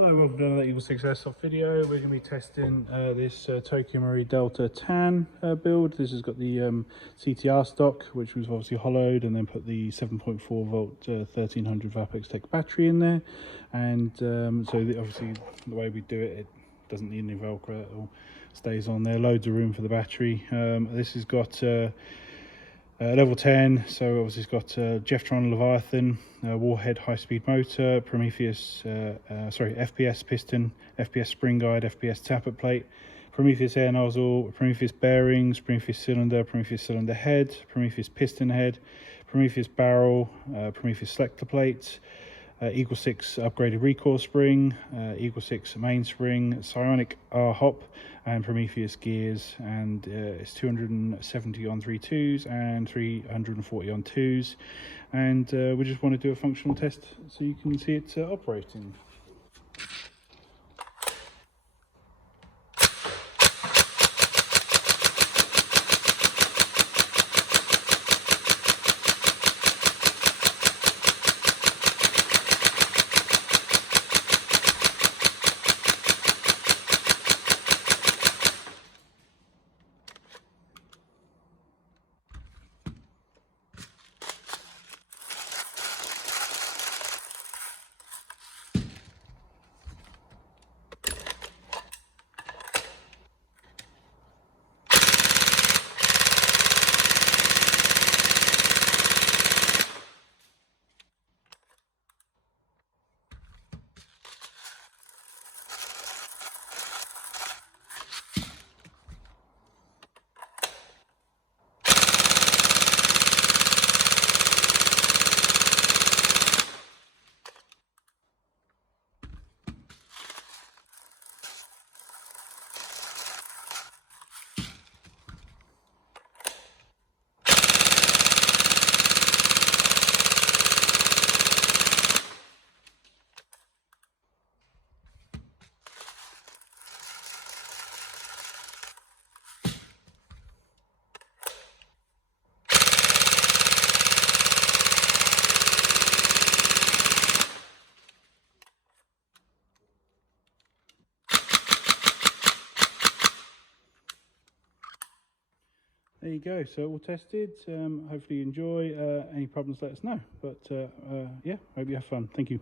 Hello, welcome to another EagleSix Airsoft video. We're going to be testing this Tokyo Marine Delta Tan build. This has got the CTR stock, which was obviously hollowed, and then put the 7.4 volt 1300 Vapex Tech battery in there. And obviously the way we do it, it doesn't need any Velcro, it all stays on there. Loads of room for the battery. This has got level 10, so obviously it's got Jefftron Leviathon, Warhead high-speed motor, Prometheus, FPS Piston, FPS Spring guide, FPS Tappet Plate, Prometheus Air Nozzle, Prometheus Bearings, Prometheus Cylinder, Prometheus Cylinder head, Prometheus Piston head, Prometheus barrel, Prometheus Selector plate, EagleSix upgraded Recoil spring, EagleSix main spring, Psionic R Hop, and Prometheus gears, and it's 270 on 3.2s and 340 on 2s, and we just want to do a functional test so you can see it operating. There you go, so all tested. Hopefully you enjoy. Any problems, let us know. But yeah, hope you have fun. Thank you.